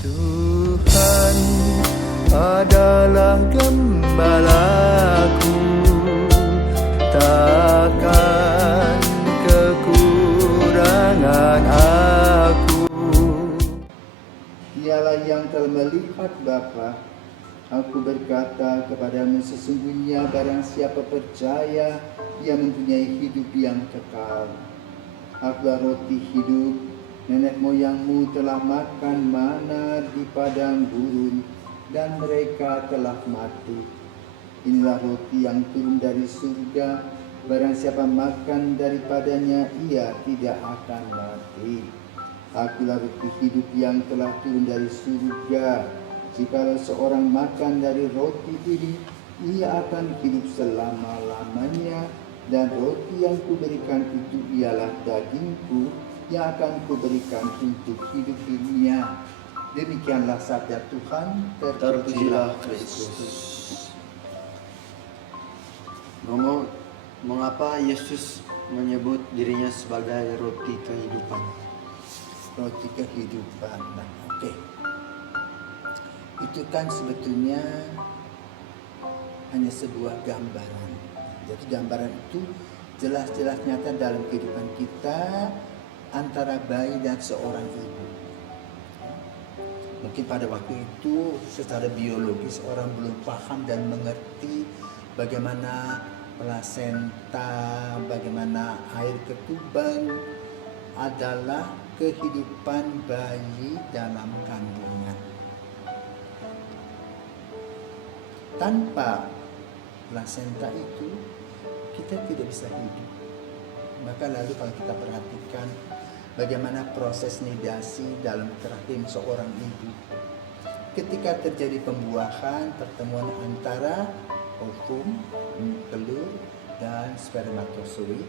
Tuhan adalah gembalaku, takkan kekurangan aku. Dialah yang telah melihat Bapa. Aku berkata kepadamu, sesungguhnya barang siapa percaya, ia mempunyai hidup yang kekal. Akulah roti hidup. Nenek moyangmu telah makan mana di padang gurun, dan mereka telah mati. Inilah roti yang turun dari surga. Barang siapa makan daripadanya, ia tidak akan mati. Akulah roti hidup yang telah turun dari surga. Jikalau seorang makan dari roti ini, ia akan hidup selama-lamanya. Dan roti yang kuberikan itu ialah dagingku, yang akan kuberikan untuk hidup dunia. Demikianlah sabda Tuhan. Terpujilah Kristus. Mengapa Yesus menyebut dirinya sebagai roti kehidupan? Roti kehidupan. Nah, oke. Itu kan sebetulnya hanya sebuah gambaran. Jadi gambaran itu jelas-jelas nyata dalam kehidupan kita antara bayi dan seorang ibu. Mungkin pada waktu itu secara biologis orang belum paham dan mengerti bagaimana plasenta, bagaimana air ketuban adalah kehidupan bayi dalam kandungan. Tanpa plasenta itu kita tidak bisa hidup. Maka lalu kalau kita perhatikan bagaimana proses nidasi dalam rahim seorang ibu. Ketika terjadi pembuahan, pertemuan antara ovum, telur, dan spermatozoid.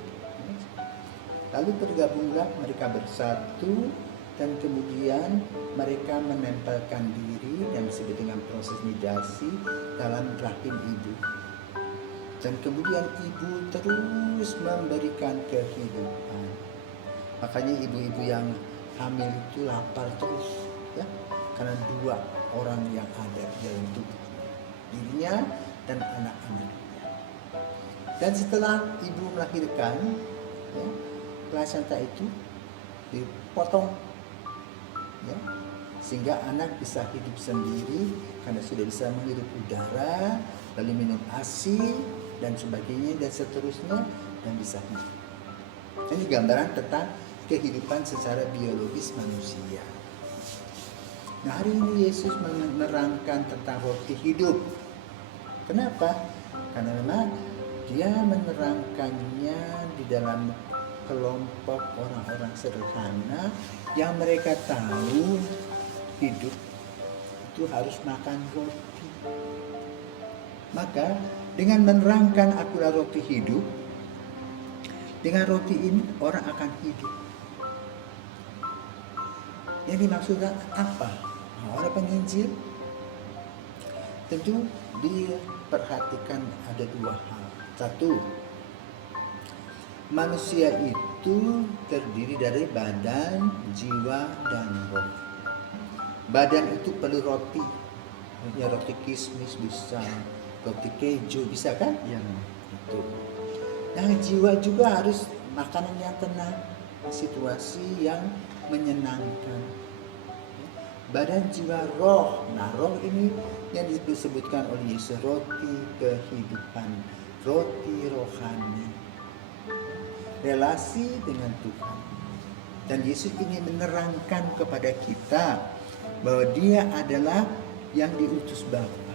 Lalu bergabunglah mereka bersatu, dan kemudian mereka menempelkan diri yang disebut dengan proses nidasi dalam rahim ibu. Dan kemudian ibu terus memberikan kehidupan. Makanya ibu-ibu yang hamil itu lapar terus, ya, karena dua orang yang ada dalam tubuh, dirinya dan anak-anaknya. Dan setelah ibu melahirkan, ya, plasenta itu dipotong, ya, sehingga anak bisa hidup sendiri karena sudah bisa menghirup udara, lalu minum ASI dan sebagainya dan seterusnya, dan bisa hidup. Ini gambaran tentang kehidupan secara biologis manusia. Nah, hari ini Yesus menerangkan tentang roti hidup. Kenapa? Karena memang dia menerangkannya di dalam kelompok orang-orang sederhana yang mereka tahu hidup itu harus makan roti. Maka dengan menerangkan akulah roti hidup, dengan roti ini orang akan hidup. Yang dimaksudkan apa? Nah, orang penginjil tentu diperhatikan ada dua hal. Satu, manusia itu terdiri dari badan, jiwa, dan roh. Badan itu perlu roti. Ya, roti kismis bisa, roti keju bisa kan? Ya. Itu. Nah, jiwa juga harus makanan yang tenang, situasi yang menyenangkan. Badan, jiwa, roh. Nah, roh ini yang disebutkan oleh Yesus, roti kehidupan, roti rohani, relasi dengan Tuhan. Dan Yesus ingin menerangkan kepada kita bahwa Dia adalah yang diutus Bapa,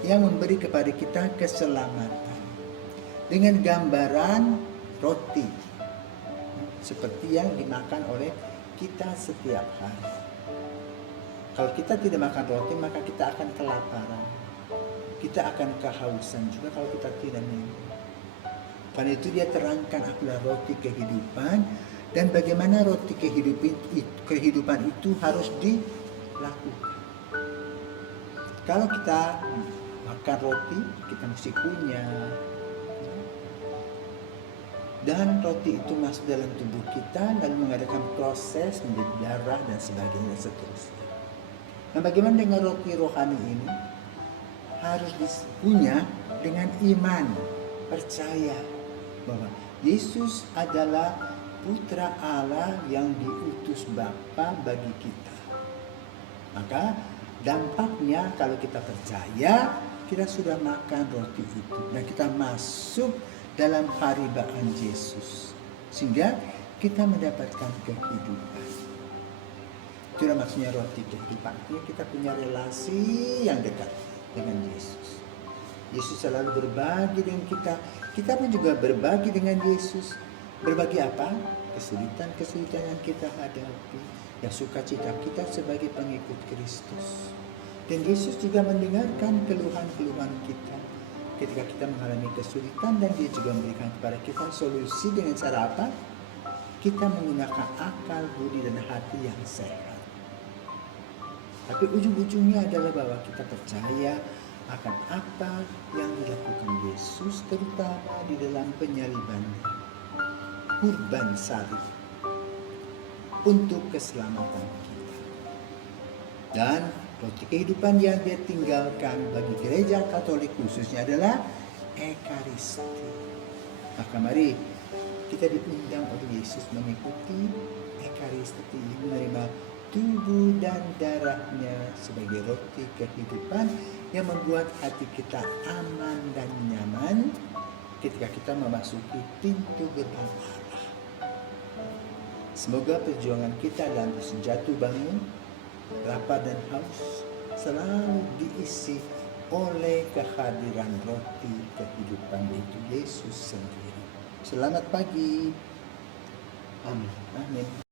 yang memberi kepada kita keselamatan dengan gambaran roti seperti yang dimakan oleh kita setiap hari. Kalau kita tidak makan roti, maka kita akan kelaparan, kita akan kehausan juga kalau kita tidak minum. Karena itu dia terangkan akulah roti kehidupan, dan bagaimana roti kehidupan itu harus dilakukan. Kalau kita makan roti, kita mesti kunyah. Dan roti itu masuk dalam tubuh kita, lalu mengadakan proses menjadi darah dan sebagainya seterusnya. Nah, bagaimana dengan roti rohani ini? Harus punya dengan iman, percaya bahwa Yesus adalah Putra Allah yang diutus Bapa bagi kita. Maka dampaknya kalau kita percaya, kita sudah makan roti itu dan kita masuk dalam haribaan Yesus, sehingga kita mendapatkan kehidupan. Itulah maksudnya roti kehidupan. Artinya kita punya relasi yang dekat dengan Yesus. Yesus selalu berbagi dengan kita. Kita pun juga berbagi dengan Yesus. Berbagi apa? Kesulitan-kesulitan yang kita hadapi, yang sukacita kita sebagai pengikut Kristus. Dan Yesus juga mendengarkan keluhan-keluhan kita ketika kita mengalami kesulitan, dan Dia juga memberikan kepada kita solusi dengan cara apa? Kita menggunakan akal, budi, dan hati yang sehat. Tapi ujung-ujungnya adalah bahwa kita percaya akan apa yang dilakukan Yesus, terutama di dalam penyalibannya, kurban salib untuk keselamatan kita. Dan roti kehidupan yang Dia tinggalkan bagi gereja Katolik khususnya adalah Ekaristi. Maka mari kita diundang oleh Yesus mengikuti Ekaristi, menerima tubuh dan darahnya sebagai roti kehidupan yang membuat hati kita aman dan nyaman ketika kita memasuki pintu gerbang Allah. Semoga perjuangan kita dalam jatuh bangun, lapar dan haus selalu diisi oleh kehadiran roti kehidupan, yaitu Yesus sendiri. Selamat pagi. Amin. Amin.